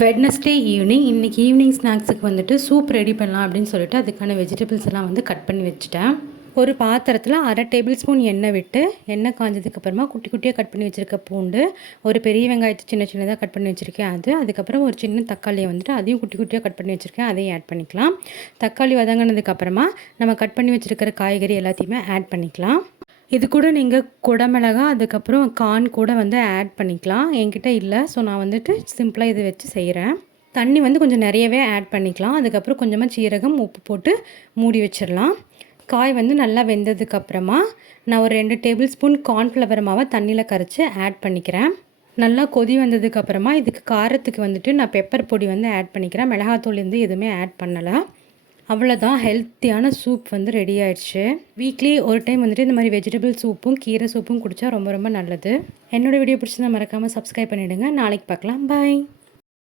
Wednesday evening இன்றைக்கி evening ஸ்நாக்ஸுக்கு வந்துட்டு சூப் ரெடி பண்ணலாம் அப்படின்னு சொல்லிட்டு அதுக்கான வெஜிடபிள்ஸ் எல்லாம் வந்து கட் பண்ணி வச்சுட்டேன். ஒரு பாத்திரத்தில் 1/2 டேபிள் ஸ்பூன் எண்ணெய் விட்டு எண்ணெய் காஞ்சதுக்கப்புறமா குட்டி குட்டியாக கட் பண்ணி வச்சுருக்க பூண்டு, ஒரு பெரிய வெங்காயத்தை சின்ன சின்னதாக கட் பண்ணி வச்சுருக்கேன் அதுக்கப்புறம் ஒரு சின்ன தக்காளியை வந்துட்டு அதையும் குட்டி குட்டியாக கட் பண்ணி வச்சுருக்கேன், அதையும் ஆட் பண்ணிக்கலாம். தக்காளி வதங்கினதுக்கப்புறமா நம்ம கட் பண்ணி வச்சுருக்கிற காய்கறி எல்லாத்தையுமே ஆட் பண்ணிக்கலாம். இது கூட நீங்கள் குடமிளகா அதுக்கப்புறம் கார்ன் கூட வந்து ஆட் பண்ணிக்கலாம். என்கிட்ட இல்லை, ஸோ நான் வந்துட்டு சிம்பிளாக இதை வச்சு செய்கிறேன். தண்ணி வந்து கொஞ்சம் நிறையவே ஆட் பண்ணிக்கலாம். அதுக்கப்புறம் கொஞ்சமாக சீரகம் உப்பு போட்டு மூடி வச்சிடலாம். காய் வந்து நல்லா வெந்ததுக்கப்புறமா நான் ஒரு 2 டேபிள் ஸ்பூன் கார்ன்ஃப்ளவர் மாவை தண்ணியில் கரைச்சி ஆட் பண்ணிக்கிறேன். நல்லா கொதி வந்ததுக்கப்புறமா இதுக்கு காரத்துக்கு வந்துட்டு நான் பெப்பர் பொடி வந்து ஆட் பண்ணிக்கிறேன். மிளகாத்தூள் வந்து எதுவுமே ஆட் பண்ணலை. அவ்வளோதான், ஹெல்த்தியான சூப் வந்து ரெடி ஆயிடுச்சு. வீக்லி ஒரு டைம் வந்துட்டு இந்த மாதிரி வெஜிடபிள் சூப்பும் கீரை சூப்பும் குடித்தா ரொம்ப ரொம்ப நல்லது. என்னோடய வீடியோ பிடிச்சிருந்தா மறக்காமல் சப்ஸ்கிரைப் பண்ணிவிடுங்க. நாளைக்கு பார்க்கலாம். பாய்.